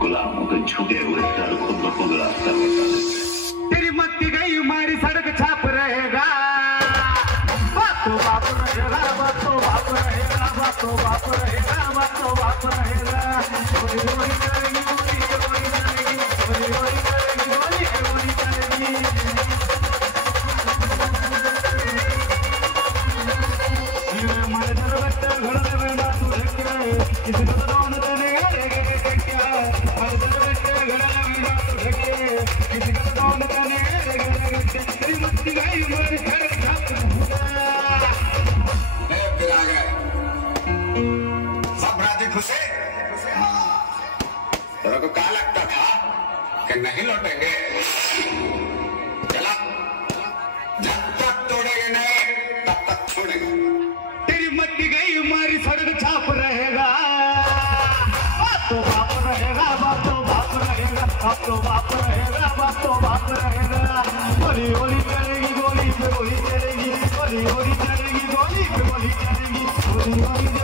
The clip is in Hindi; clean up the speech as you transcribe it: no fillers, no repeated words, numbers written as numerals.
गुलामों के छुटे हुए सर खुद ब खुद रास्ता बता देते। तेरी मत्ती गई हमारी सड़क छाप रहेगा, बातो बाप रहेगा, बातो बाप रहेगा, बातो बाप रहेगा, बातो बाप रहेगा। गोली गोली करेगी, गोली गोली करेगी, गोली गोली करेगी, गोली गोली करेगी। हमारे दरबार घर में ना तू रखे, किसी को तो न देने तेरे को क्या लगता था कि नहीं लौटेंगे? चला, जब तक तोड़ेंगे नहीं तब तक छोड़ेंगे। तेरी मट्टी गई हमारी सड़क छाप रहेगा, बातो बाप रहेगा, बातो बाप रहेगा, बातो बाप रहेगा, बातो बाप रहेगा। गोली गोली चलेगी, गोली पे गोली चलेगी, गोली गोली चलेगी, गोली पे गोली चलेगी, गोली गोली